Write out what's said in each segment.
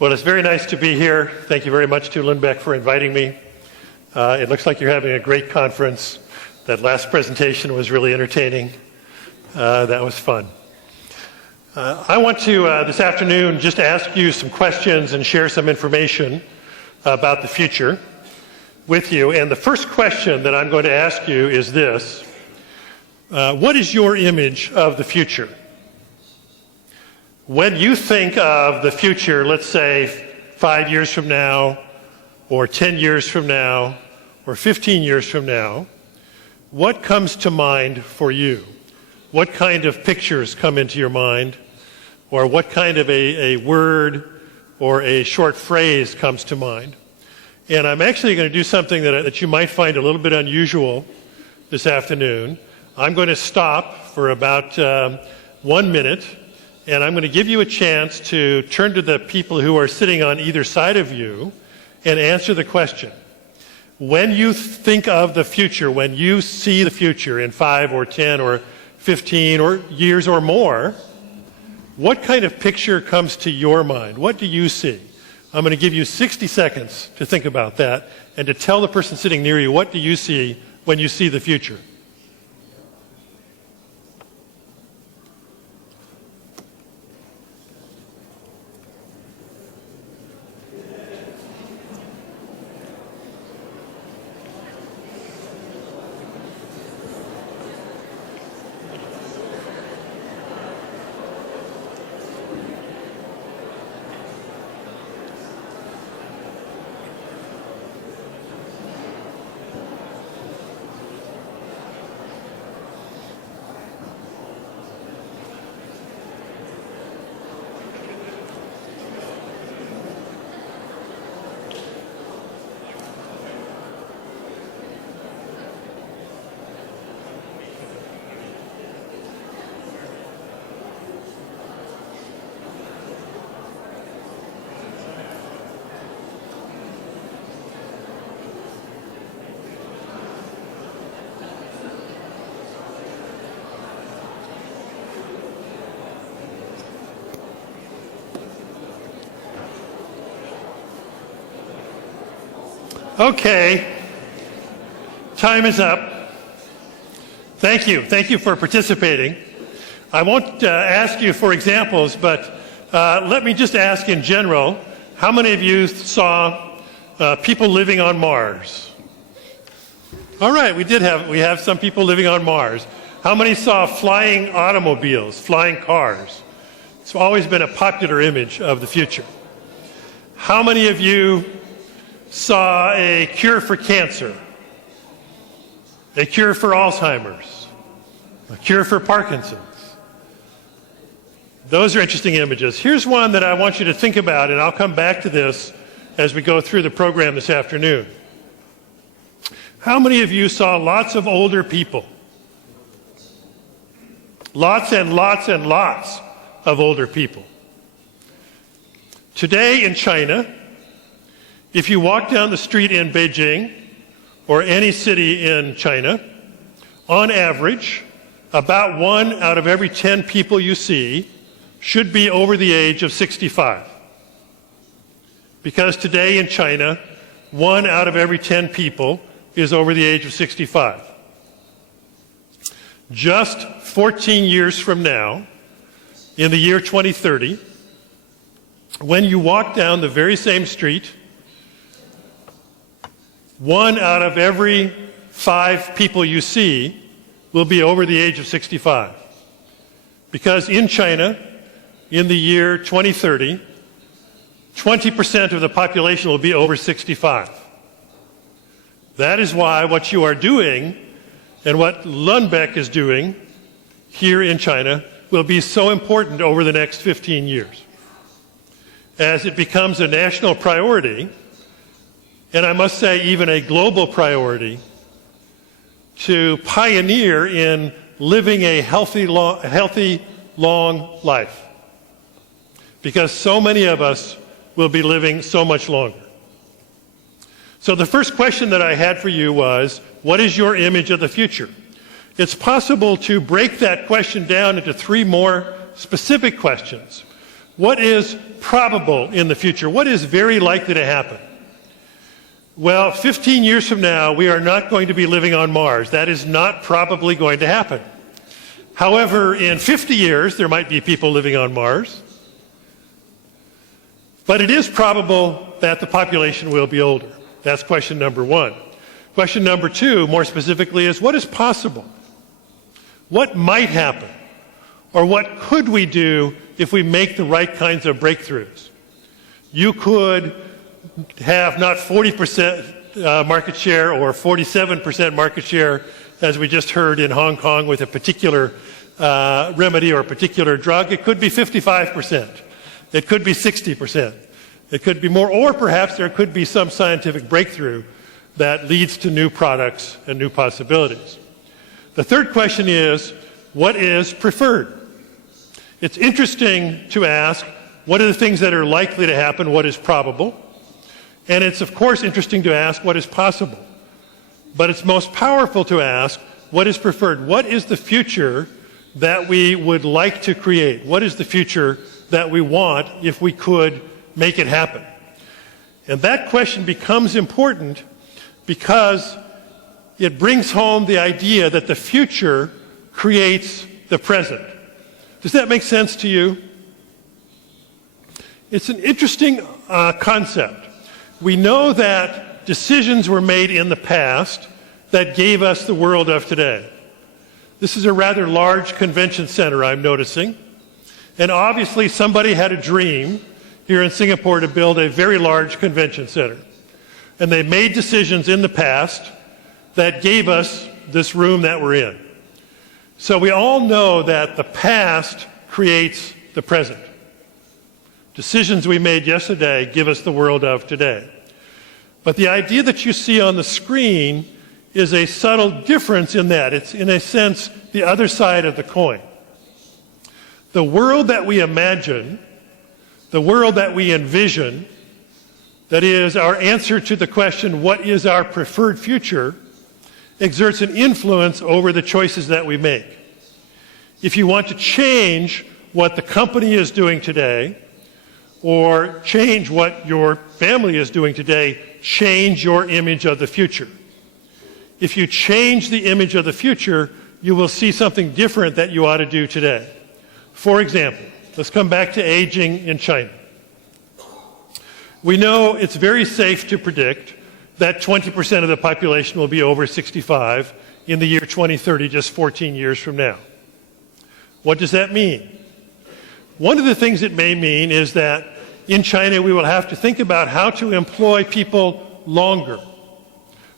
Well, it's very nice to be here. Thank you very much to Lundbeck for inviting me. It looks like you're having a great conference. That last presentation was really entertaining. That was fun. I want to, this afternoon, just ask you some questions and share some information about the future with you. And the first question that I'm going to ask you is this. What is your image of the future? When you think of the future, let's say 5 years from now, or 10 years from now, or 15 years from now, what comes to mind for you? What kind of pictures come into your mind? Or what kind of a word or a short phrase comes to mind? And I'm actually going to do something that you might find a little bit unusual this afternoon. I'm going to stop for about 1 minute, and I'm going to give you a chance to turn to the people who are sitting on either side of you and answer the question. When you think of the future, when you see the future in 5 or 10 or 15 or years or more, what kind of picture comes to your mind? What do you see? I'm going to give you 60 seconds to think about that and to tell the person sitting near you, what do you see when you see the future? Okay, time is up. Thank you. Thank you for participating. I won't ask you for examples, but let me just ask in general, how many of you saw people living on Mars? All right, we have some people living on Mars. How many saw flying automobiles, flying cars? It's always been a popular image of the future. How many of you saw a cure for cancer, a cure for Alzheimer's, a cure for Parkinson's? Those are interesting images. Here's one that I want you to think about, and I'll come back to this as we go through the program this afternoon. How many of you saw lots of older people? Lots and lots and lots of older people. Today in China, if you walk down the street in Beijing or any city in China, on average, about 1 out of every 10 people you see should be over the age of 65. Because today in China, 1 out of every 10 people is over the age of 65. Just 14 years from now, in the year 2030, when you walk down the very same street, 1 out of every 5 people you see will be over the age of 65. Because in China, in the year 2030, 20% of the population will be over 65. That is why what you are doing and what Lundbeck is doing here in China will be so important over the next 15 years. As it becomes a national priority, and I must say even a global priority, to pioneer in living a healthy, long life. Because so many of us will be living so much longer. So the first question that I had for you was, what is your image of the future? It's possible to break that question down into 3 more specific questions. What is probable in the future? What is very likely to happen? Well, 15 years from now, we are not going to be living on Mars. That is not probably going to happen. However, in 50 years, there might be people living on Mars. But it is probable that the population will be older. That's question number one. Question number two, more specifically, is what is possible? What might happen? Or what could we do if we make the right kinds of breakthroughs? You could have not 40% market share or 47% market share, as we just heard in Hong Kong with a particular remedy or a particular drug. It could be 55%. It could be 60%. It could be more, or perhaps there could be some scientific breakthrough that leads to new products and new possibilities. The third question is, what is preferred? It's interesting to ask, what are the things that are likely to happen? What is probable? And it's, of course, interesting to ask, what is possible? But it's most powerful to ask, what is preferred? What is the future that we would like to create? What is the future that we want if we could make it happen? And that question becomes important because it brings home the idea that the future creates the present. Does that make sense to you? It's an interesting concept. We know that decisions were made in the past that gave us the world of today. This is a rather large convention center, I'm noticing. And obviously somebody had a dream here in Singapore to build a very large convention center. And they made decisions in the past that gave us this room that we're in. So we all know that the past creates the present. Decisions we made yesterday give us the world of today. But the idea that you see on the screen is a subtle difference in that. It's, in a sense, the other side of the coin. The world that we imagine, the world that we envision, that is our answer to the question, what is our preferred future, exerts an influence over the choices that we make. If you want to change what the company is doing today, or change what your family is doing today, change your image of the future. If you change the image of the future, you will see something different that you ought to do today. For example, let's come back to aging in China. We know it's very safe to predict that 20% of the population will be over 65 in the year 2030, just 14 years from now. What does that mean? One of the things it may mean is that in China we will have to think about how to employ people longer,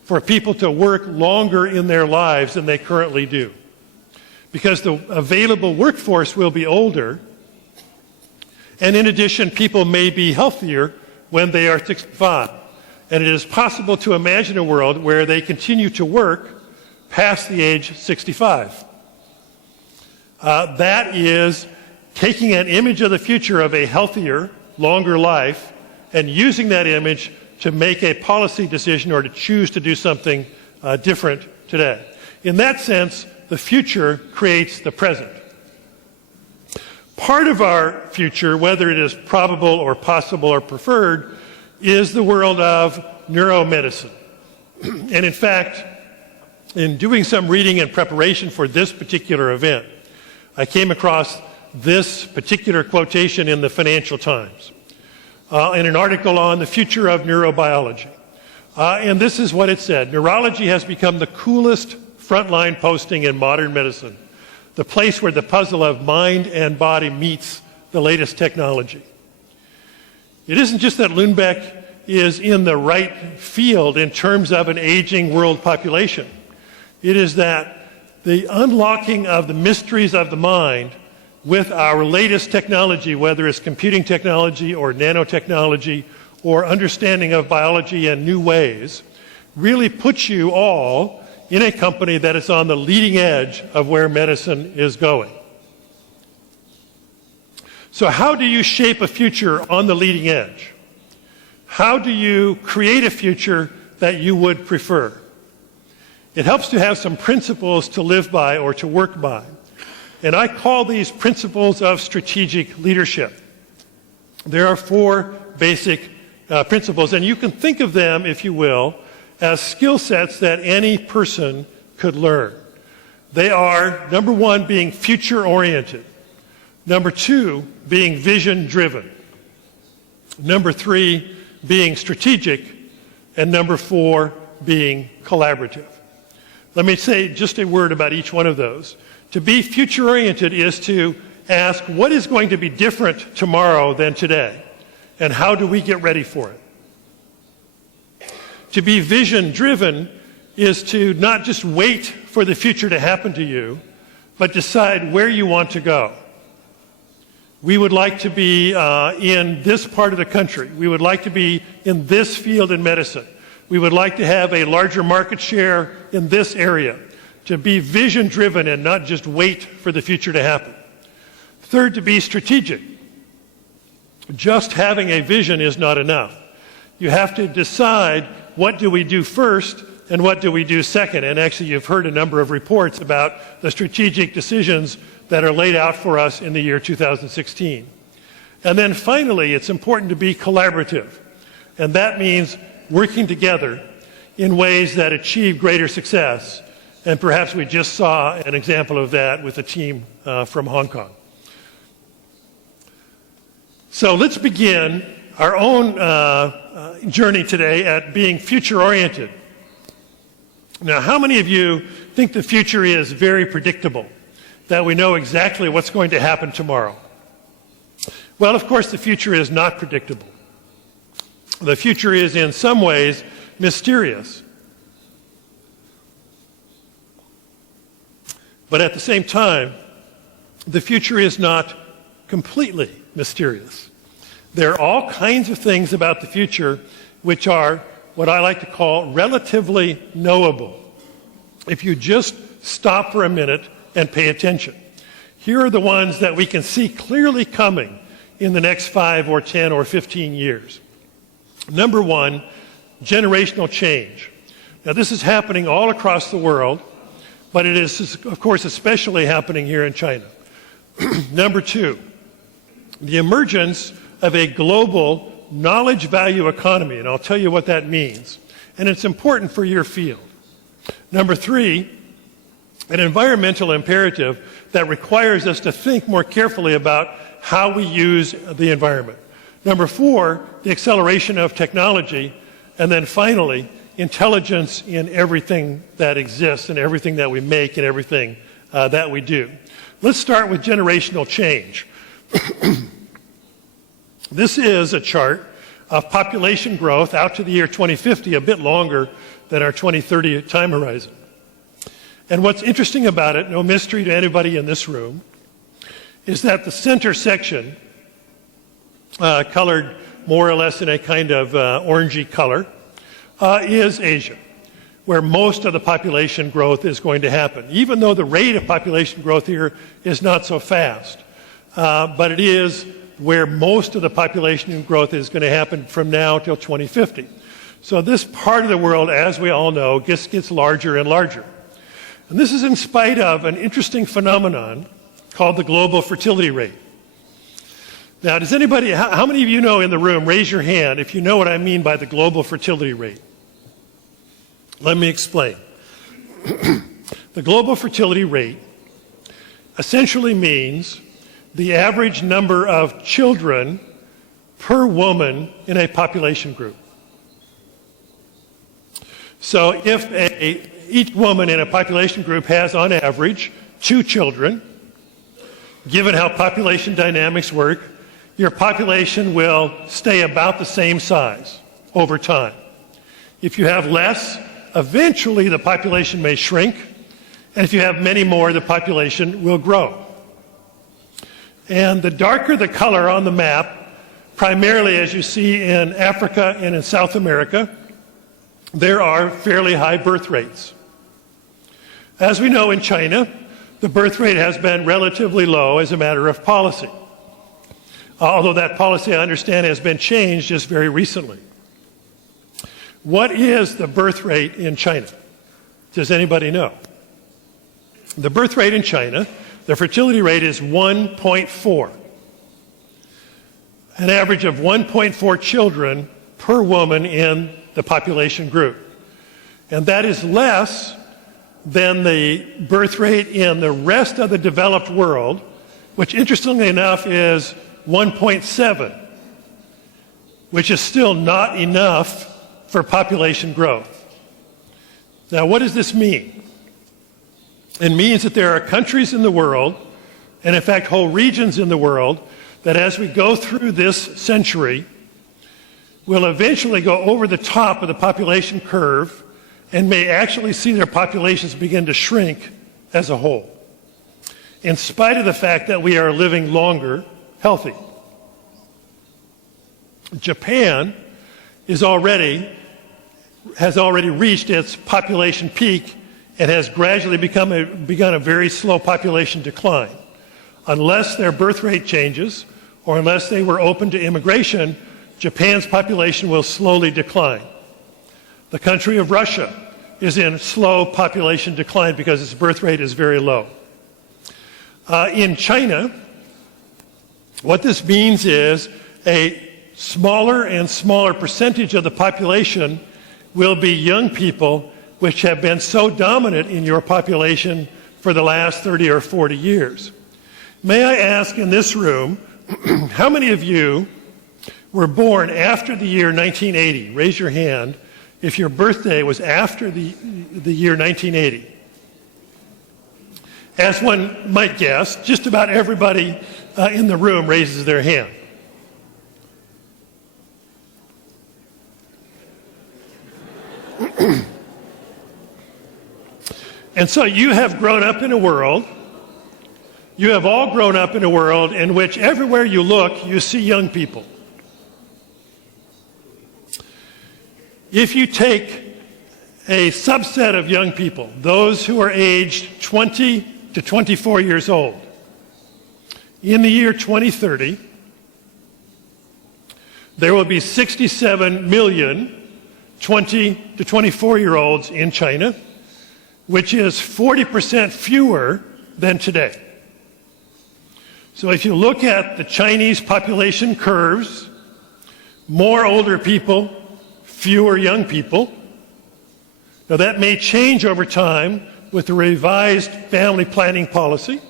for people to work longer in their lives than they currently do. Because the available workforce will be older, and in addition, people may be healthier when they are 65. And it is possible to imagine a world where they continue to work past the age 65. That is taking an image of the future of a healthier, longer life and using that image to make a policy decision or to choose to do something different today. In that sense, the future creates the present. Part of our future, whether it is probable or possible or preferred, is the world of neuromedicine. And in fact, in doing some reading in preparation for this particular event, I came across this particular quotation in the Financial Times in an article on the future of neurobiology. And this is what it said: neurology has become the coolest frontline posting in modern medicine, the place where the puzzle of mind and body meets the latest technology. It isn't just that Lundbeck is in the right field in terms of an aging world population. It is that the unlocking of the mysteries of the mind with our latest technology, whether it's computing technology or nanotechnology or understanding of biology in new ways, really puts you all in a company that is on the leading edge of where medicine is going. So how do you shape a future on the leading edge? How do you create a future that you would prefer? It helps to have some principles to live by or to work by. And I call these principles of strategic leadership. There are four basic principles, and you can think of them, if you will, as skill sets that any person could learn. They are, number one, being future-oriented. Number two, being vision-driven. Number three, being strategic. And number four, being collaborative. Let me say just a word about each one of those. To be future-oriented is to ask, what is going to be different tomorrow than today? And how do we get ready for it? To be vision-driven is to not just wait for the future to happen to you, but decide where you want to go. We would like to be in this part of the country. We would like to be in this field in medicine. We would like to have a larger market share in this area. To be vision-driven and not just wait for the future to happen. Third, to be strategic. Just having a vision is not enough. You have to decide what do we do first and what do we do second. And actually, you've heard a number of reports about the strategic decisions that are laid out for us in the year 2016. And then finally, it's important to be collaborative. And that means working together in ways that achieve greater success. And perhaps we just saw an example of that with a team from Hong Kong. So let's begin our own journey today at being future-oriented. Now, how many of you think the future is very predictable, that we know exactly what's going to happen tomorrow? Well, of course, the future is not predictable. The future is, in some ways, mysterious. But at the same time, the future is not completely mysterious. There are all kinds of things about the future which are what I like to call relatively knowable, if you just stop for a minute and pay attention. Here are the ones that we can see clearly coming in the next 5 or 10 or 15 years. Number one, generational change. Now, this is happening all across the world, but it is, of course, especially happening here in China. Number two, the emergence of a global knowledge value economy, and I'll tell you what that means. And it's important for your field. Number three, an environmental imperative that requires us to think more carefully about how we use the environment. Number four, the acceleration of technology. And then finally, intelligence in everything that exists and everything that we make and everything that we do. Let's start with generational change. This is a chart of population growth out to the year 2050, a bit longer than our 2030 time horizon. And what's interesting about it, no mystery to anybody in this room, is that the center section, colored more or less in a kind of orangey color, is Asia, where most of the population growth is going to happen, even though the rate of population growth here is not so fast. But it is where most of the population growth is going to happen from now till 2050. So this part of the world, as we all know, gets larger and larger. And this is in spite of an interesting phenomenon called the global fertility rate. Now, does anybody, how many of you know in the room, raise your hand if you know what I mean by the global fertility rate? Let me explain. The global fertility rate essentially means the average number of children per woman in a population group. So if each woman in a population group has, on average, 2 children, given how population dynamics work, your population will stay about the same size over time. If you have less, eventually the population may shrink, and if you have many more, the population will grow. And the darker the color on the map, primarily as you see in Africa and in South America, there are fairly high birth rates. As we know in China, the birth rate has been relatively low as a matter of policy. Although that policy, I understand, has been changed just very recently. What is the birth rate in China? Does anybody know? The birth rate in China, the fertility rate is 1.4. an average of 1.4 children per woman in the population group. And that is less than the birth rate in the rest of the developed world, which interestingly enough is 1.7, which is still not enough for population growth. Now, what does this mean? It means that there are countries in the world, and in fact whole regions in the world, that as we go through this century, will eventually go over the top of the population curve and may actually see their populations begin to shrink as a whole, in spite of the fact that we are living longer healthy. Japan has already reached its population peak and has gradually begun a very slow population decline. Unless their birth rate changes, or unless they were open to immigration, Japan's population will slowly decline. The country of Russia is in slow population decline because its birth rate is very low. In China, what this means is a smaller and smaller percentage of the population will be young people, which have been so dominant in your population for the last 30 or 40 years. May I ask in this room, how many of you were born after the year 1980? Raise your hand if your birthday was after the year 1980. As one might guess, just about everybody in the room raises their hand. And so you have grown up in a world, you have all grown up in a world in which everywhere you look, you see young people. If you take a subset of young people, those who are aged 20 to 24 years old, in the year 2030, there will be 67 million 20 to 24-year-olds in China, which is 40% fewer than today. So if you look at the Chinese population curves, more older people, fewer young people. Now that may change over time with the revised family planning policy,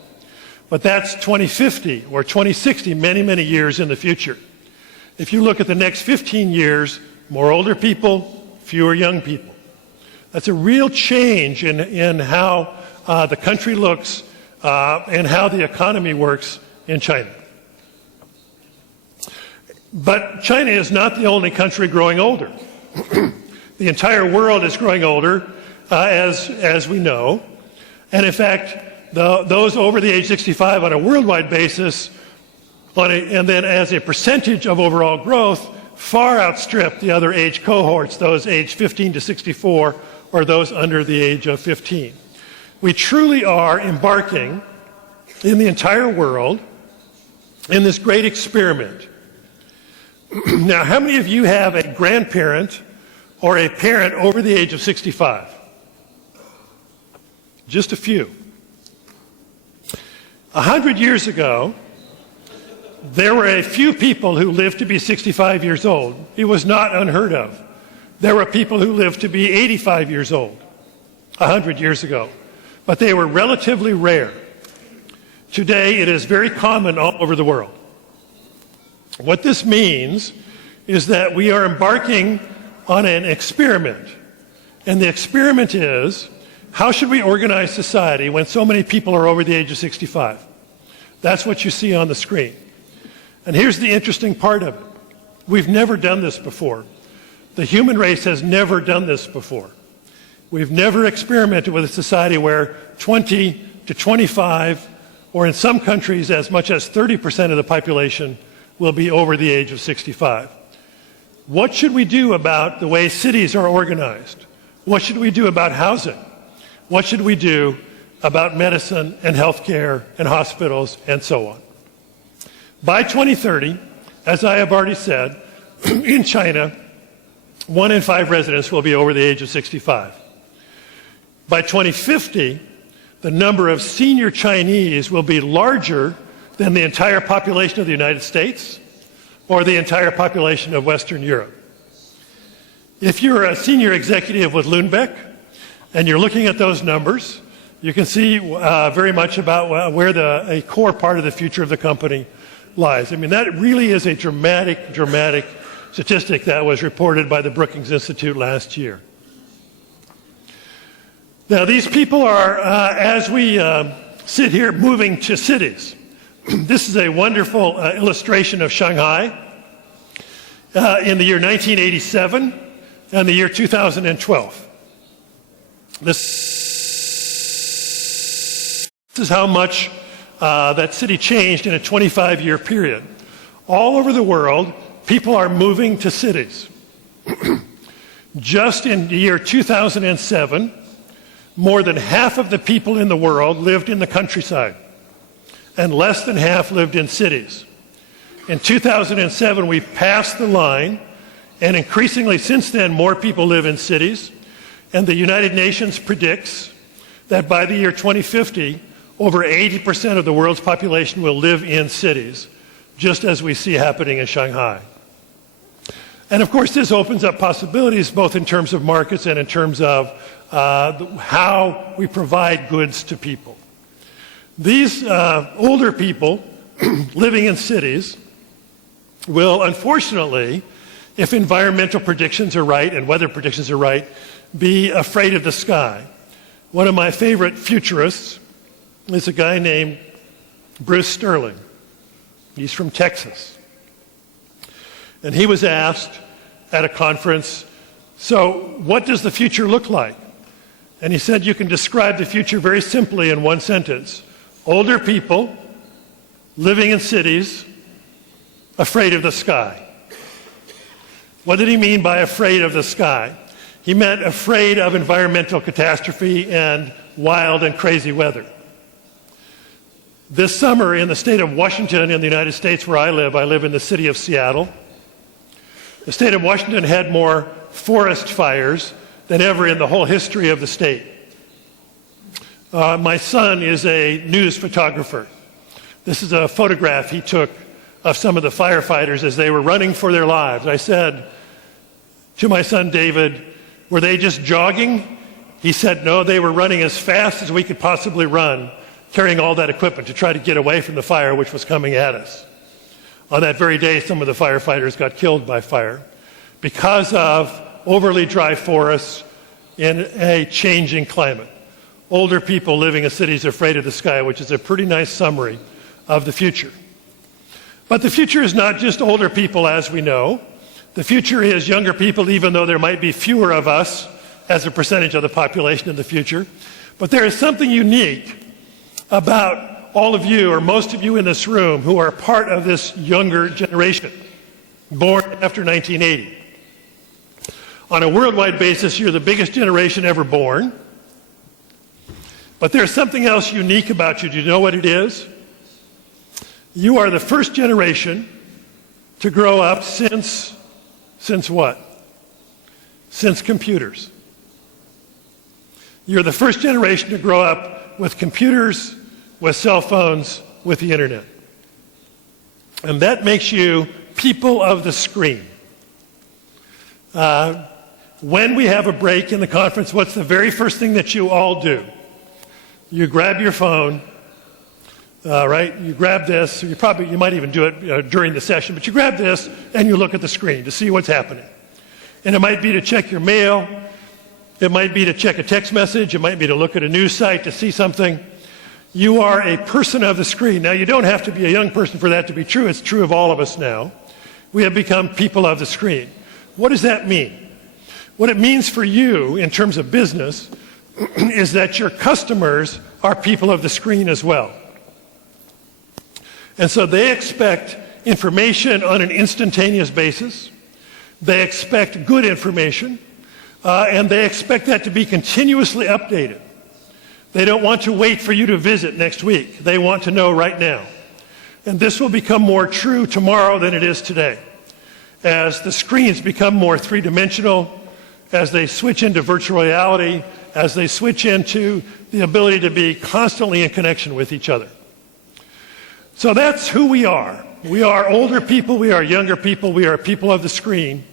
but that's 2050 or 2060, many, many years in the future. If you look at the next 15 years, more older people, fewer young people. That's a real change in how the country looks and how the economy works in China. But China is not the only country growing older. The entire world is growing older, as we know. And in fact, those over the age of 65 on a worldwide basis, and then as a percentage of overall growth, far outstrip the other age cohorts, those aged 15 to 64, or those under the age of 15. We truly are embarking in the entire world in this great experiment. Now, how many of you have a grandparent or a parent over the age of 65? Just a few. 100 years ago, there were a few people who lived to be 65 years old. It was not unheard of. There were people who lived to be 85 years old 100 years ago, but they were relatively rare. Today, it is very common all over the world. What this means is that we are embarking on an experiment. And the experiment is, how should we organize society when so many people are over the age of 65? That's what you see on the screen. And here's the interesting part of it. We've never done this before. The human race has never done this before. We've never experimented with a society where 20 to 25, or in some countries as much as 30% of the population will be over the age of 65. What should we do about the way cities are organized? What should we do about housing? What should we do about medicine and healthcare and hospitals and so on? By 2030, as I have already said, in China, 1 in 5 residents will be over the age of 65. By 2050, the number of senior Chinese will be larger than the entire population of the United States, or the entire population of Western Europe. If you're a senior executive with Lundbeck and you're looking at those numbers, you can see very much about where a core part of the future of the company lies. I mean, that really is a dramatic statistic that was reported by the Brookings Institute last year. Now, these people are, as we sit here, moving to cities. This is a wonderful illustration of Shanghai in the year 1987 and the year 2012. This is how much that city changed in a 25-year period. All over the world, people are moving to cities. Just in the year 2007, more than half of the people in the world lived in the countryside, and less than half lived in cities. In 2007, we passed the line, and increasingly since then, more people live in cities. And the United Nations predicts that by the year 2050, over 80% of the world's population will live in cities, just as we see happening in Shanghai. And of course, this opens up possibilities both in terms of markets and in terms of how we provide goods to people. These older people living in cities will, unfortunately, if environmental predictions are right and weather predictions are right, be afraid of the sky. One of my favorite futurists is a guy named Bruce Sterling. He's from Texas. And he was asked at a conference, so what does the future look like? And he said, you can describe the future very simply in one sentence. Older people living in cities, afraid of the sky. What did he mean by afraid of the sky? He meant afraid of environmental catastrophe and wild and crazy weather. This summer in the state of Washington in the United States where I live in the city of Seattle. The state of Washington had more forest fires than ever in the whole history of the state. My son is a news photographer. This is a photograph he took of some of the firefighters as they were running for their lives. I said to my son David, were they just jogging? He said, no, they were running as fast as we could possibly run, carrying all that equipment to try to get away from the fire which was coming at us. On that very day, some of the firefighters got killed by fire because of overly dry forests in a changing climate. Older people living in cities afraid of the sky, which is a pretty nice summary of the future. But the future is not just older people, as we know. The future is younger people, even though there might be fewer of us as a percentage of the population in the future. But there is something unique about all of you, or most of you in this room, who are part of this younger generation, born after 1980. On a worldwide basis, you're the biggest generation ever born. But there's something else unique about you. Do you know what it is? You are the first generation to grow up since what? Since computers. You're the first generation to grow up with computers, with cell phones, with the internet. And that makes you people of the screen. When we have a break in the conference, what's the very first thing that you all do? You grab your phone, right? You grab this. You might even do it during the session, but you grab this and you look at the screen to see what's happening. And it might be to check your mail. It might be to check a text message. It might be to look at a news site to see something. You are a person of the screen. Now, you don't have to be a young person for that to be true. It's true of all of us now. We have become people of the screen. What does that mean? What it means for you in terms of business is that your customers are people of the screen as well. And so they expect information on an instantaneous basis. They expect good information, and they expect that to be continuously updated. They don't want to wait for you to visit next week. They want to know right now. And this will become more true tomorrow than it is today. As the screens become more three-dimensional, as they switch into virtual reality, as they switch into the ability to be constantly in connection with each other. So that's who we are. We are older people, we are younger people, we are people of the screen.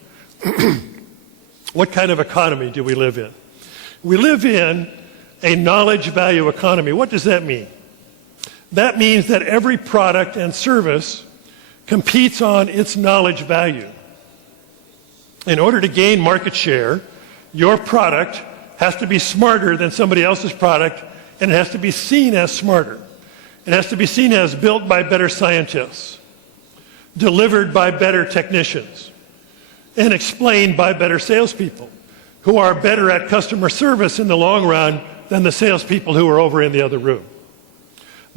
What kind of economy do we live in? We live in a knowledge value economy. What does that mean? That means that every product and service competes on its knowledge value. In order to gain market share, your product has to be smarter than somebody else's product, and it has to be seen as smarter. It has to be seen as built by better scientists, delivered by better technicians, and explained by better salespeople who are better at customer service in the long run than the salespeople who are over in the other room.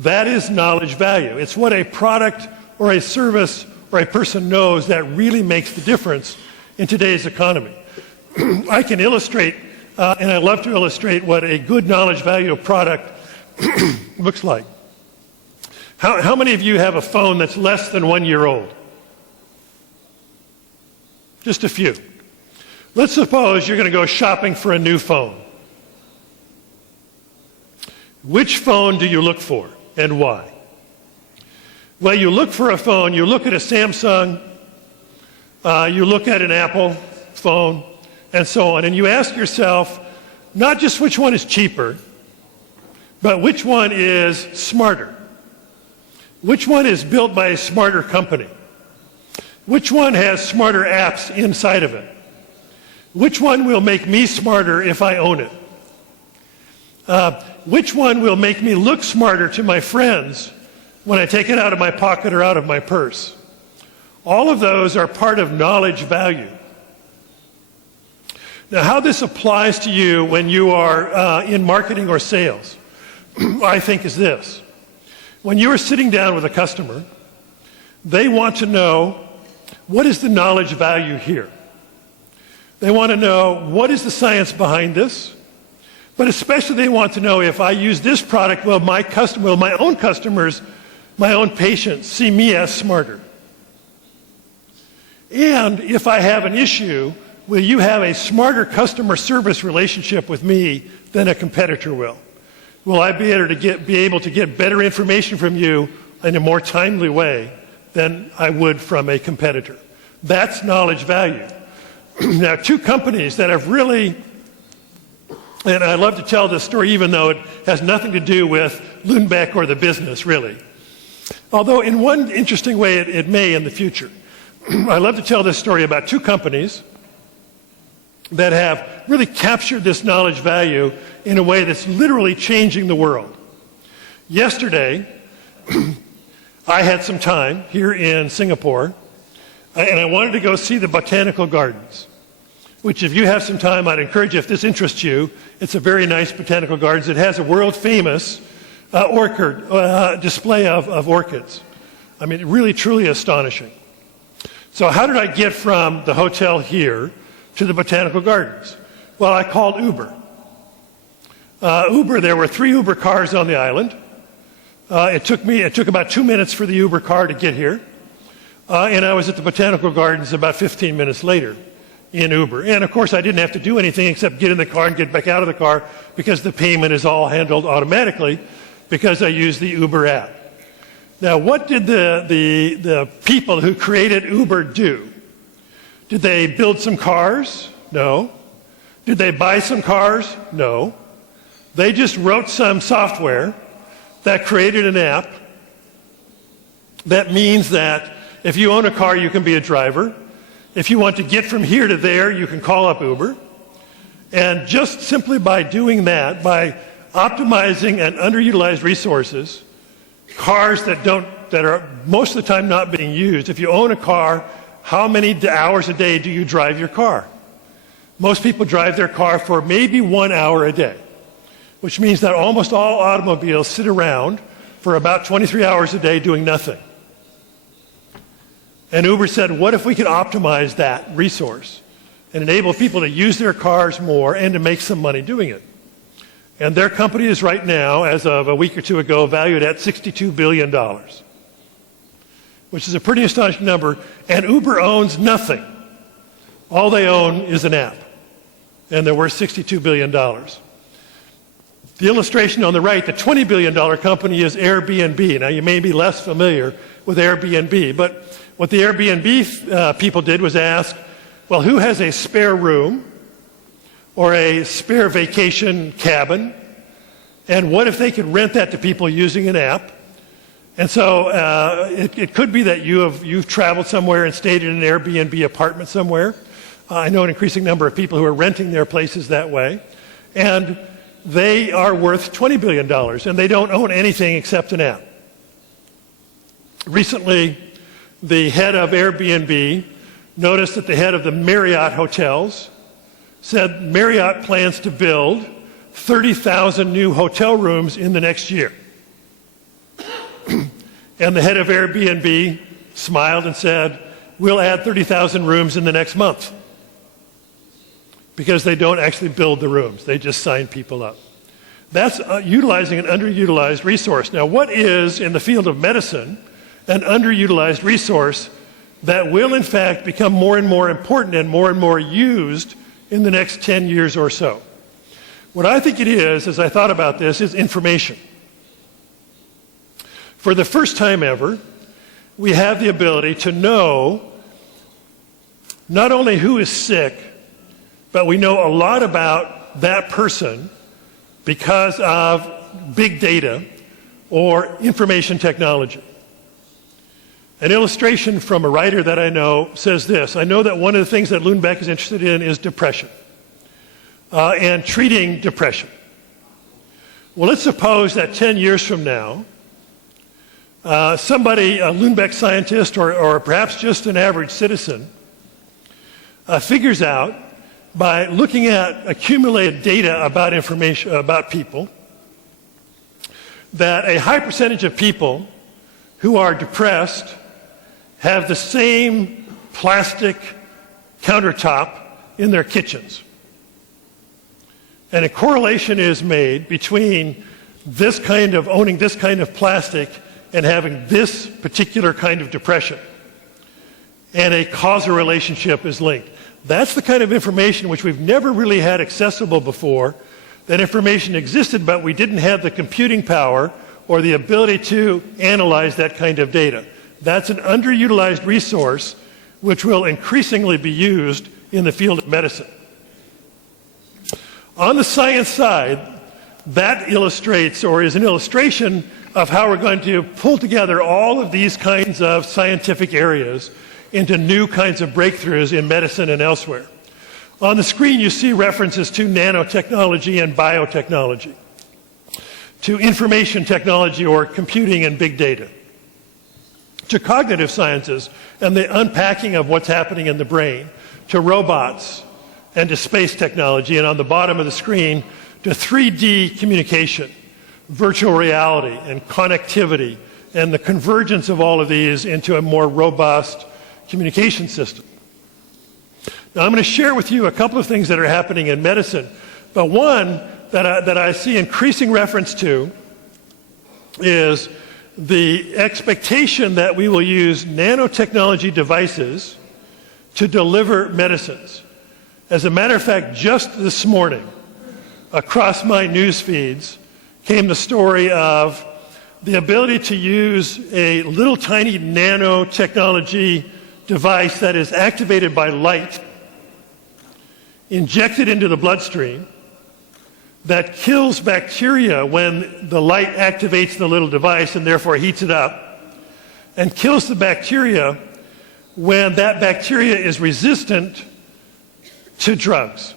That is knowledge value. It's what a product or a service or a person knows that really makes the difference in today's economy. I can illustrate, and I love to illustrate, what a good knowledge value product looks like. How many of you have a phone that's less than 1 year old? Just a few. Let's suppose you're going to go shopping for a new phone. Which phone do you look for and why? Well, you look for a phone, you look at a Samsung, you look at an Apple phone, and so on, and you ask yourself, not just which one is cheaper, but which one is smarter? Which one is built by a smarter company? Which one has smarter apps inside of it? Which one will make me smarter if I own it? Which one will make me look smarter to my friends when I take it out of my pocket or out of my purse? All of those are part of knowledge value. Now, how this applies to you when you are in marketing or sales, I think is this. When you are sitting down with a customer, they want to know, what is the knowledge value here? They want to know, what is the science behind this? But especially they want to know, if I use this product, will my own customers, my own patients see me as smarter? And if I have an issue, will you have a smarter customer service relationship with me than a competitor will? Will I be able to get better information from you in a more timely way than I would from a competitor? That's knowledge value. Now, two companies that have really, and I love to tell this story even though it has nothing to do with Lundbeck or the business, really. Although in one interesting way it may in the future. I love to tell this story about two companies that have really captured this knowledge value in a way that's literally changing the world. Yesterday, I had some time here in Singapore, and I wanted to go see the botanical gardens, which if you have some time, I'd encourage you, if this interests you, it's a very nice botanical gardens. It has a world-famous orchid display of orchids. I mean, really, truly astonishing. So how did I get from the hotel here to the botanical gardens? Well, I called Uber. There were 3 Uber cars on the island. It took about 2 minutes for the Uber car to get here. And I was at the botanical gardens about 15 minutes later in Uber. And of course, I didn't have to do anything except get in the car and get back out of the car because the payment is all handled automatically because I used the Uber app. Now, what did the people who created Uber do? Did they build some cars? No. Did they buy some cars? No. They just wrote some software that created an app that means that if you own a car, you can be a driver. If you want to get from here to there, you can call up Uber. And just simply by doing that, by optimizing and underutilized resources, cars that are most of the time not being used. If you own a car, how many hours a day do you drive your car? Most people drive their car for maybe 1 hour a day, which means that almost all automobiles sit around for about 23 hours a day doing nothing. And Uber said, what if we could optimize that resource and enable people to use their cars more and to make some money doing it? And their company is right now, as of a week or two ago, valued at $62 billion, which is a pretty astonishing number. And Uber owns nothing. All they own is an app. And they're worth $62 billion. The illustration on the right, the $20 billion company, is Airbnb. Now, you may be less familiar with Airbnb. But what the Airbnb people did was ask, well, who has a spare room or a spare vacation cabin? And what if they could rent that to people using an app? And so it could be that you've traveled somewhere and stayed in an Airbnb apartment somewhere. I know an increasing number of people who are renting their places that way. And they are worth $20 billion, and they don't own anything except an app. Recently, the head of Airbnb noticed that the head of the Marriott hotels said Marriott plans to build 30,000 new hotel rooms in the next year. And the head of Airbnb smiled and said, we'll add 30,000 rooms in the next month. Because they don't actually build the rooms. They just sign people up. That's utilizing an underutilized resource. Now, what is, in the field of medicine, an underutilized resource that will, in fact, become more and more important and more used in the next 10 years or so? What I think it is, as I thought about this, is information. For the first time ever, we have the ability to know not only who is sick, but we know a lot about that person because of big data or information technology. An illustration from a writer that I know says this. I know that one of the things that Lundbeck is interested in is depression and treating depression. Well, let's suppose that 10 years from now, somebody, a Lundbeck scientist or perhaps just an average citizen, figures out by looking at accumulated data about information about people that a high percentage of people who are depressed have the same plastic countertop in their kitchens. And a correlation is made between this kind of owning this kind of plastic and having this particular kind of depression. And a causal relationship is linked. That's the kind of information which we've never really had accessible before. That information existed, but we didn't have the computing power or the ability to analyze that kind of data. That's an underutilized resource which will increasingly be used in the field of medicine. On the science side, that illustrates or is an illustration of how we're going to pull together all of these kinds of scientific areas into new kinds of breakthroughs in medicine and elsewhere. On the screen you see references to nanotechnology and biotechnology, to information technology or computing and big data, to cognitive sciences and the unpacking of what's happening in the brain, to robots and to space technology, and on the bottom of the screen to 3D communication, virtual reality and connectivity, and the convergence of all of these into a more robust communication system. Now, I'm going to share with you a couple of things that are happening in medicine, but one that I see increasing reference to is the expectation that we will use nanotechnology devices to deliver medicines. As a matter of fact, just this morning, across my news feeds came the story of the ability to use a little tiny nanotechnology device that is activated by light, injected into the bloodstream, that kills bacteria when the light activates the little device and therefore heats it up, and kills the bacteria when that bacteria is resistant to drugs.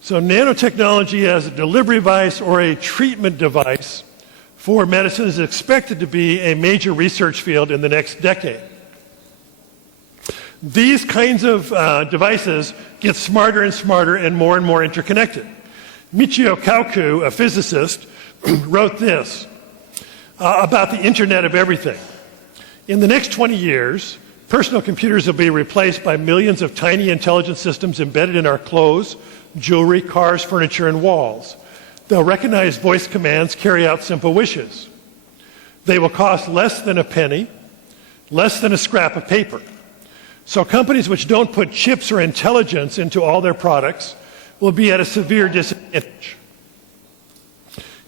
So nanotechnology as a delivery device or a treatment device for medicine is expected to be a major research field in the next decade. These kinds of devices get smarter and smarter and more interconnected. Michio Kaku, a physicist, wrote this about the Internet of Everything. In the next 20 years, personal computers will be replaced by millions of tiny intelligent systems embedded in our clothes, jewelry, cars, furniture, and walls. They'll recognize voice commands, carry out simple wishes. They will cost less than a penny, less than a scrap of paper. So companies which don't put chips or intelligence into all their products will be at a severe disadvantage.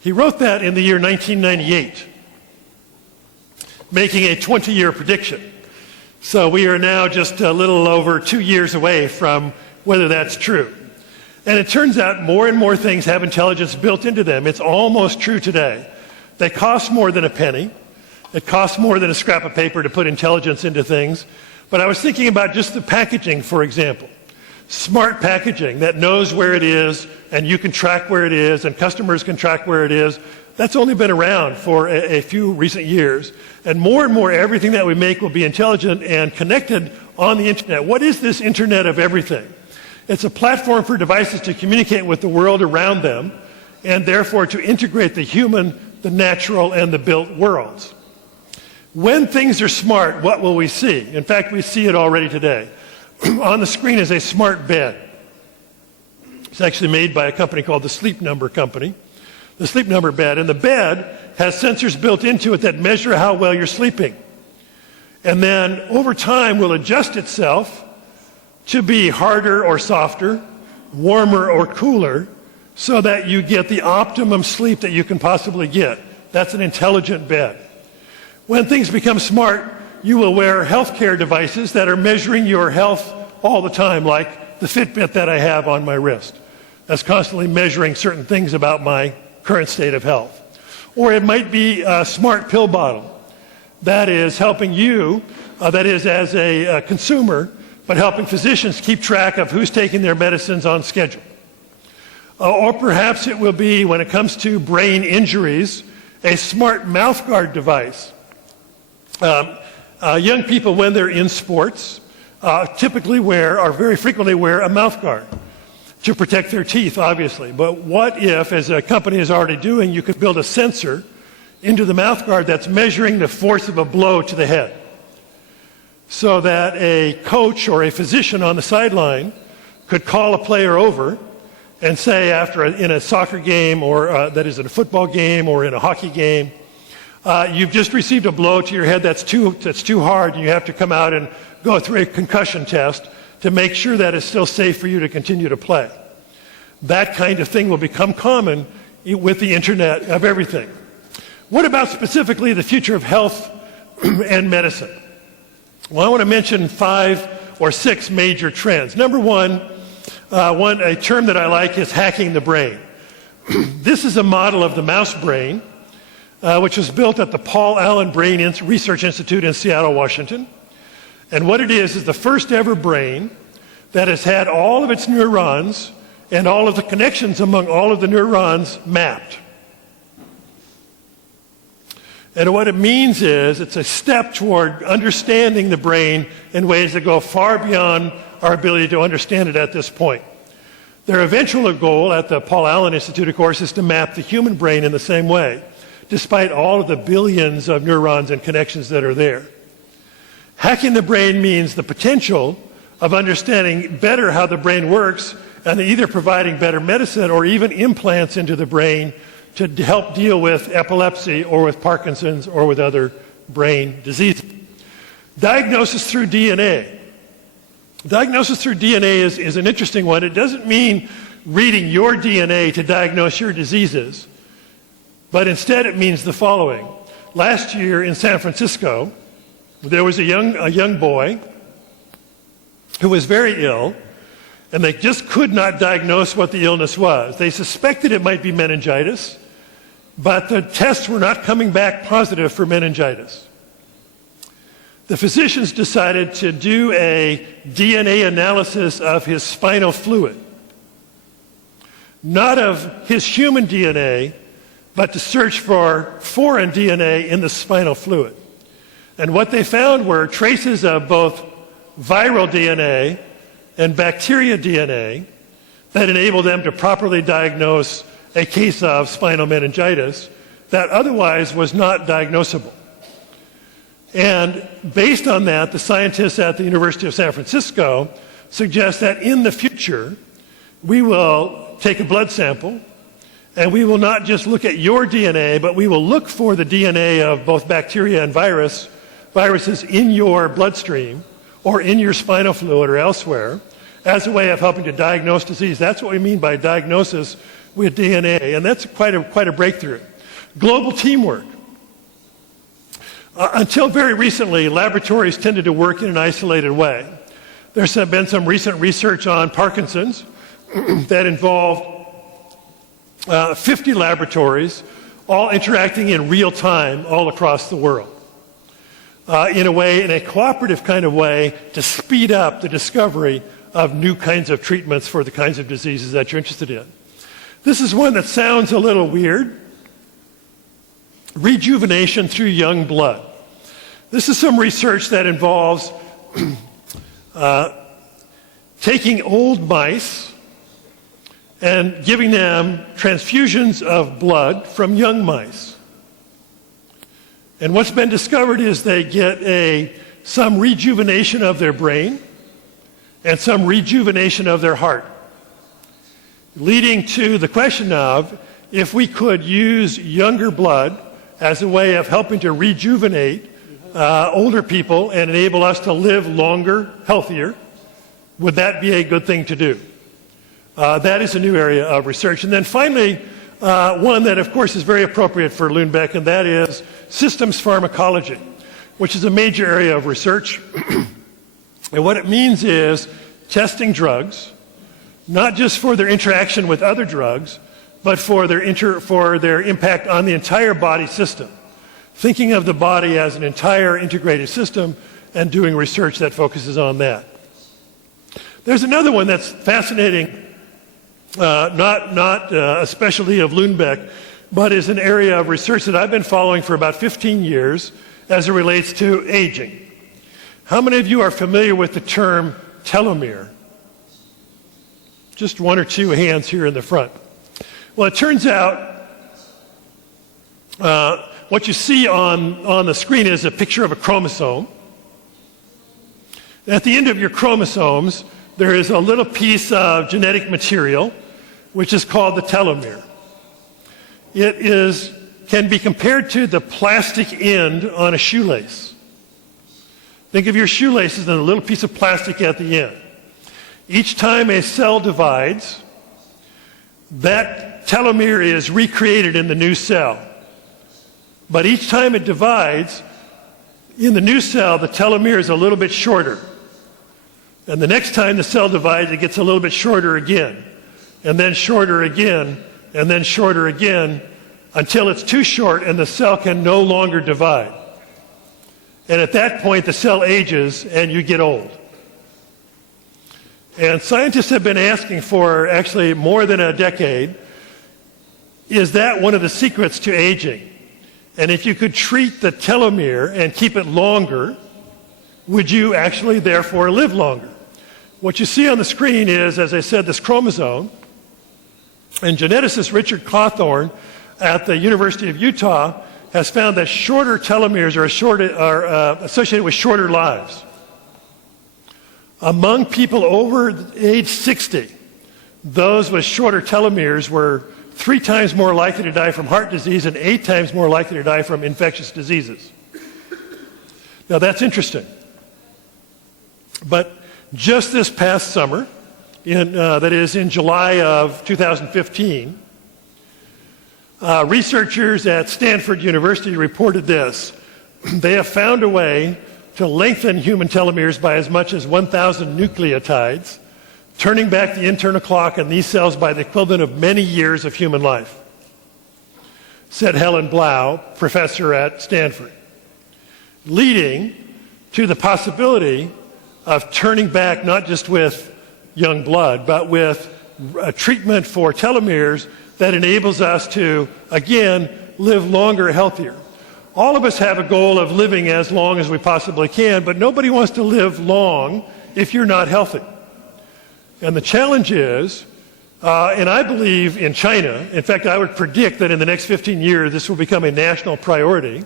He wrote that in the year 1998. making a 20-year prediction. So we are now just a little over 2 years away from whether that's true. And it turns out more and more things have intelligence built into them. It's almost true today. They cost more than a penny. It costs more than a scrap of paper to put intelligence into things. But I was thinking about just the packaging, for example. Smart packaging that knows where it is, and you can track where it is, and customers can track where it is. That's only been around for a few recent years. And more everything that we make will be intelligent and connected on the internet. What is this Internet of Everything? It's a platform for devices to communicate with the world around them, and therefore to integrate the human, the natural, and the built worlds. When things are smart, what will we see? In fact, we see it already today. On the screen is a smart bed. It's actually made by a company called the Sleep Number Company. The Sleep Number bed. And the bed has sensors built into it that measure how well you're sleeping. And then over time will adjust itself to be harder or softer, warmer or cooler, so that you get the optimum sleep that you can possibly get. That's an intelligent bed. When things become smart, you will wear healthcare devices that are measuring your health all the time, like the Fitbit that I have on my wrist. That's constantly measuring certain things about my current state of health. Or it might be a smart pill bottle that is helping you, that is as a consumer, but helping physicians keep track of who's taking their medicines on schedule. Or perhaps it will be, when it comes to brain injuries, a smart mouthguard device. Young people, when they're in sports, typically very frequently wear a mouthguard to protect their teeth, obviously. But what if, as a company is already doing, you could build a sensor into the mouthguard that's measuring the force of a blow to the head, so that a coach or a physician on the sideline could call a player over and say, in a soccer game, or that is in a football game or in a hockey game, you've just received a blow to your head that's too hard, and you have to come out and go through a concussion test to make sure that it's still safe for you to continue to play. That kind of thing will become common with the Internet of Everything. What about specifically the future of health and medicine? Well, I want to mention 5 or 6 major trends. Number one, a term that I like is hacking the brain. This is a model of the mouse brain, which was built at the Paul Allen Brain Research Institute in Seattle, Washington. And what it is the first ever brain that has had all of its neurons and all of the connections among all of the neurons mapped. And what it means is it's a step toward understanding the brain in ways that go far beyond our ability to understand it at this point. Their eventual goal at the Paul Allen Institute, of course, is to map the human brain in the same way, despite all of the billions of neurons and connections that are there. Hacking the brain means the potential of understanding better how the brain works and either providing better medicine or even implants into the brain to help deal with epilepsy or with Parkinson's or with other brain diseases. Diagnosis through DNA. Diagnosis through DNA is an interesting one. It doesn't mean reading your DNA to diagnose your diseases, but instead it means the following. Last year in San Francisco, there was a young boy who was very ill, and they just could not diagnose what the illness was. They suspected it might be meningitis, but the tests were not coming back positive for meningitis. The physicians decided to do a DNA analysis of his spinal fluid, not of his human DNA, but to search for foreign DNA in the spinal fluid. And what they found were traces of both viral DNA and bacteria DNA that enabled them to properly diagnose a case of spinal meningitis that otherwise was not diagnosable. And based on that, the scientists at the University of San Francisco suggest that in the future, we will take a blood sample and we will not just look at your DNA, but we will look for the DNA of both bacteria and viruses in your bloodstream or in your spinal fluid or elsewhere as a way of helping to diagnose disease. That's what we mean by diagnosis with DNA, and that's quite a breakthrough. Global teamwork. Until very recently, laboratories tended to work in an isolated way. There's been some recent research on Parkinson's that involved 50 laboratories all interacting in real time all across the world in a cooperative kind of way to speed up the discovery of new kinds of treatments for the kinds of diseases that you're interested in. This is one that sounds a little weird. Rejuvenation through young blood. This is some research that involves taking old mice and giving them transfusions of blood from young mice. And what's been discovered is they get some rejuvenation of their brain and some rejuvenation of their heart, leading to the question of if we could use younger blood as a way of helping to rejuvenate older people and enable us to live longer, healthier, would that be a good thing to do? That is a new area of research. And then finally, one that of course is very appropriate for Lundbeck, and that is systems pharmacology, which is a major area of research. And what it means is testing drugs, not just for their interaction with other drugs, but for their impact on the entire body system. Thinking of the body as an entire integrated system and doing research that focuses on that. There's another one that's fascinating, not a specialty of Lundbeck, but is an area of research that I've been following for about 15 years as it relates to aging. How many of you are familiar with the term telomere? Just one or two hands here in the front. Well, it turns out what you see on the screen is a picture of a chromosome. At the end of your chromosomes, there is a little piece of genetic material, which is called the telomere. It can be compared to the plastic end on a shoelace. Think of your shoelaces and a little piece of plastic at the end. Each time a cell divides, that telomere is recreated in the new cell. But each time it divides, in the new cell, the telomere is a little bit shorter. And the next time the cell divides, it gets a little bit shorter again, and then shorter again, and then shorter again, until it's too short and the cell can no longer divide. And at that point, the cell ages and you get old. And scientists have been asking for actually more than a decade, is that one of the secrets to aging? And if you could treat the telomere and keep it longer, would you actually therefore live longer? What you see on the screen is, as I said, this chromosome. And geneticist Richard Cawthorn at the University of Utah has found that shorter telomeres are associated with shorter lives. Among people over age 60, those with shorter telomeres were 3 times more likely to die from heart disease and 8 times more likely to die from infectious diseases. Now that's interesting. But just this past summer, that is in July of 2015, researchers at Stanford University reported this. They have found a way to lengthen human telomeres by as much as 1,000 nucleotides, turning back the internal clock in these cells by the equivalent of many years of human life, said Helen Blau, professor at Stanford, leading to the possibility of turning back not just with young blood, but with a treatment for telomeres that enables us to, again, live longer, healthier. All of us have a goal of living as long as we possibly can, but nobody wants to live long if you're not healthy. And the challenge is, and I believe in China, in fact, I would predict that in the next 15 years this will become a national priority.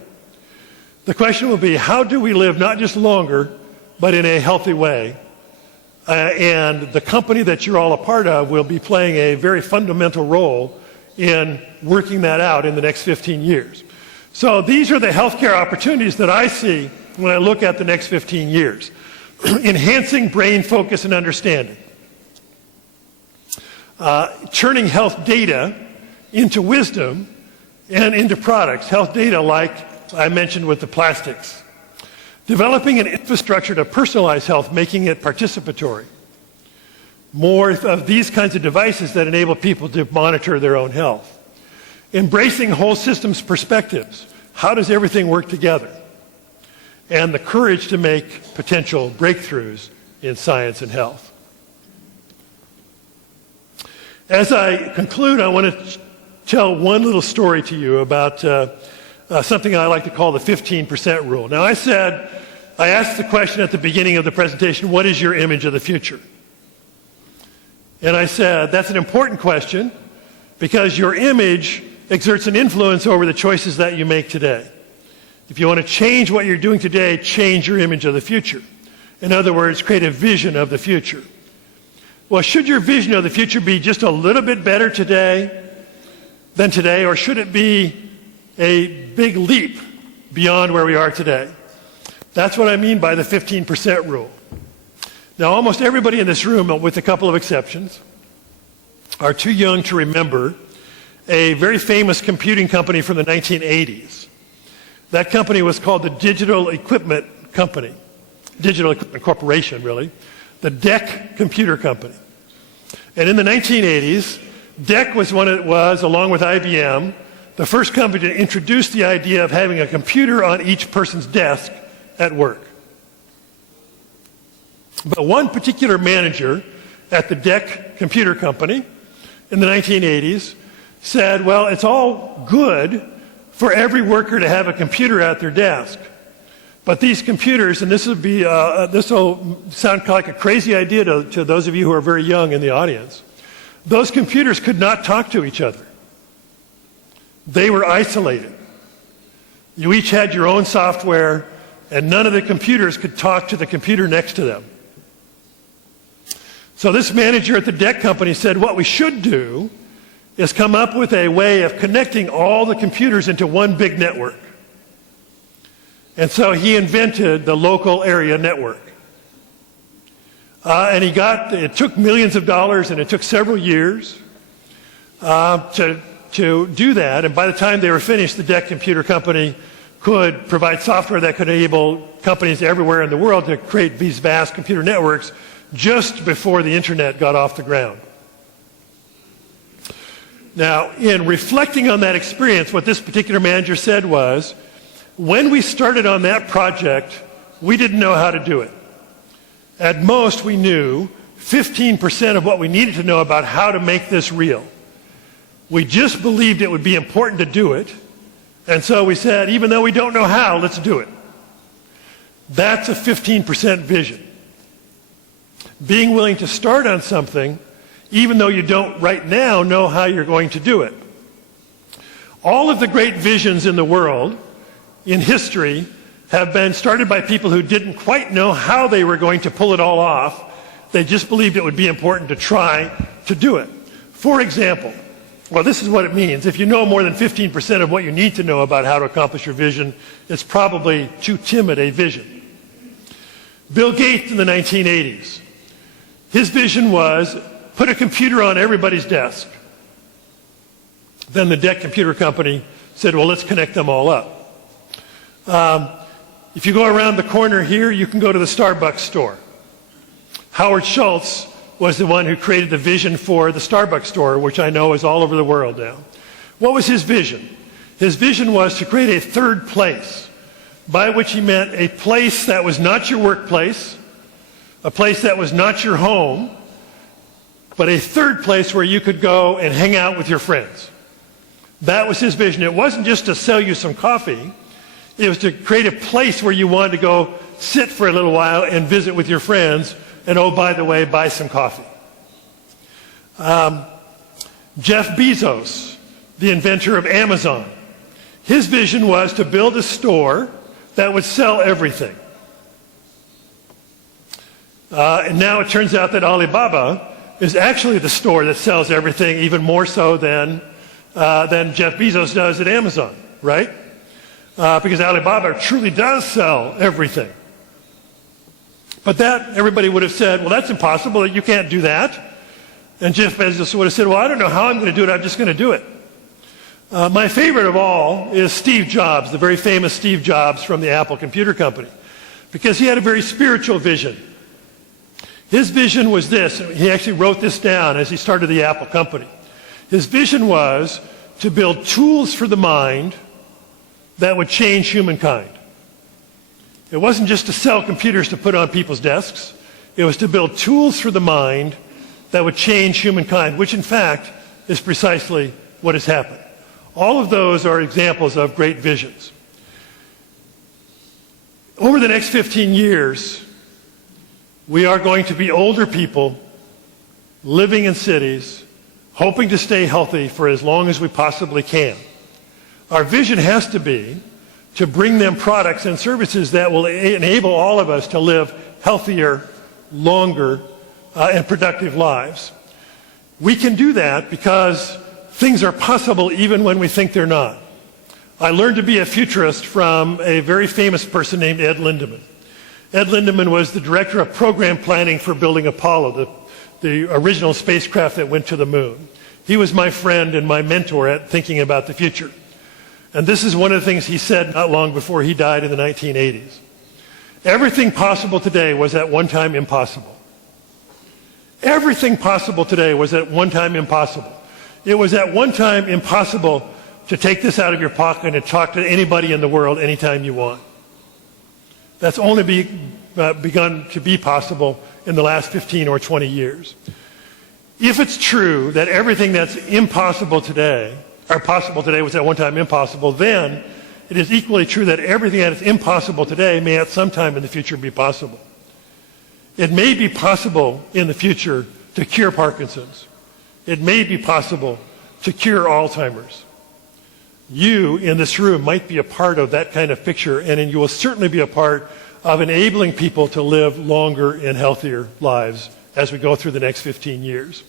The question will be, how do we live not just longer, but in a healthy way? And the company that you're all a part of will be playing a very fundamental role in working that out in the next 15 years. So these are the healthcare opportunities that I see when I look at the next 15 years. Enhancing brain focus and understanding. Turning health data into wisdom and into products. Health data like I mentioned with the plastics. Developing an infrastructure to personalize health, making it participatory. More of these kinds of devices that enable people to monitor their own health. Embracing whole systems perspectives. How does everything work together? And the courage to make potential breakthroughs in science and health. As I conclude, I want to tell one little story to you about something I like to call the 15% rule. Now, I asked the question at the beginning of the presentation, what is your image of the future? And I said, that's an important question because your image exerts an influence over the choices that you make today. If you want to change what you're doing today, change your image of the future. In other words, create a vision of the future. Well, should your vision of the future be just a little bit better than today, or should it be a big leap beyond where we are today? That's what I mean by the 15% rule. Now, almost everybody in this room, with a couple of exceptions, are too young to remember a very famous computing company from the 1980s. That company was called the Digital Equipment Company. Digital Equipment Corporation, really. The DEC Computer Company. And in the 1980s, DEC was along with IBM, the first company to introduce the idea of having a computer on each person's desk at work. But one particular manager at the DEC Computer Company in the 1980s said, well, it's all good for every worker to have a computer at their desk. But these computers, and this will sound like a crazy idea to those of you who are very young in the audience, those computers could not talk to each other. They were isolated. You each had your own software, and none of the computers could talk to the computer next to them. So this manager at the DEC company said, what we should do is come up with a way of connecting all the computers into one big network. And so he invented the local area network. And it took millions of dollars, and it took several years to do that. And by the time they were finished, the DEC Computer Company could provide software that could enable companies everywhere in the world to create these vast computer networks just before the internet got off the ground. Now, in reflecting on that experience, what this particular manager said was, when we started on that project, we didn't know how to do it. At most, we knew 15% of what we needed to know about how to make this real. We just believed it would be important to do it, and so we said, even though we don't know how, let's do it. That's a 15% vision. Being willing to start on something, even though you don't right now know how you're going to do it. All of the great visions in the world, in history, have been started by people who didn't quite know how they were going to pull it all off. They just believed it would be important to try to do it. For example, well, this is what it means. If you know more than 15% of what you need to know about how to accomplish your vision, it's probably too timid a vision. Bill Gates in the 1980s, his vision was put a computer on everybody's desk. Then the DEC Computer Company said, well, let's connect them all up. If you go around the corner here, you can go to the Starbucks store. Howard Schultz was the one who created the vision for the Starbucks store, which I know is all over the world now. What was his vision? His vision was to create a third place, by which he meant a place that was not your workplace, a place that was not your home, but a third place where you could go and hang out with your friends. That was his vision. It wasn't just to sell you some coffee. It was to create a place where you wanted to go sit for a little while and visit with your friends, and oh, by the way, buy some coffee. Jeff Bezos, the inventor of Amazon, his vision was to build a store that would sell everything. And now it turns out that Alibaba is actually the store that sells everything, even more so than Jeff Bezos does at Amazon, right? Because Alibaba truly does sell everything. But that, everybody would have said, well, that's impossible, you can't do that. And Jeff Bezos would have said, well, I don't know how I'm going to do it, I'm just going to do it. My favorite of all is Steve Jobs, the very famous Steve Jobs from the Apple Computer Company, because he had a very spiritual vision. His vision was this, and he actually wrote this down as he started the Apple company. His vision was to build tools for the mind that would change humankind. It wasn't just to sell computers to put on people's desks. It was to build tools for the mind that would change humankind, which in fact is precisely what has happened. All of those are examples of great visions. Over the next 15 years, we are going to be older people living in cities, hoping to stay healthy for as long as we possibly can. Our vision has to be to bring them products and services that will enable all of us to live healthier, longer, and productive lives. We can do that because things are possible even when we think they're not. I learned to be a futurist from a very famous person named Ed Lindemann. Ed Lindemann was the director of program planning for building Apollo, the original spacecraft that went to the moon. He was my friend and my mentor at thinking about the future. And this is one of the things he said not long before he died in the 1980s. Everything possible today was at one time impossible. Everything possible today was at one time impossible. It was at one time impossible to take this out of your pocket and talk to anybody in the world anytime you want. That's only begun to be possible in the last 15 or 20 years. If it's true that everything that's impossible today, or possible today was at one time impossible, then it is equally true that everything that is impossible today may at some time in the future be possible. It may be possible in the future to cure Parkinson's. It may be possible to cure Alzheimer's. You in this room might be a part of that kind of picture, and you will certainly be a part of enabling people to live longer and healthier lives as we go through the next 15 years.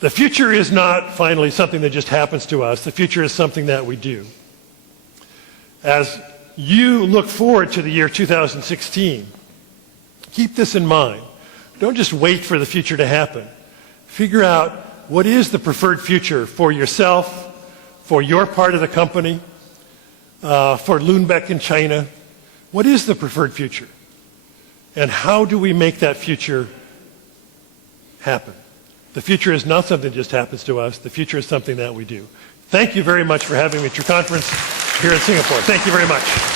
The future is not finally something that just happens to us. The future is something that we do. As you look forward to the year 2016, keep this in mind. Don't just wait for the future to happen. Figure out what is the preferred future for yourself, for your part of the company, for Lundbeck in China. What is the preferred future? And how do we make that future happen? The future is not something that just happens to us. The future is something that we do. Thank you very much for having me at your conference here in Singapore. Thank you very much.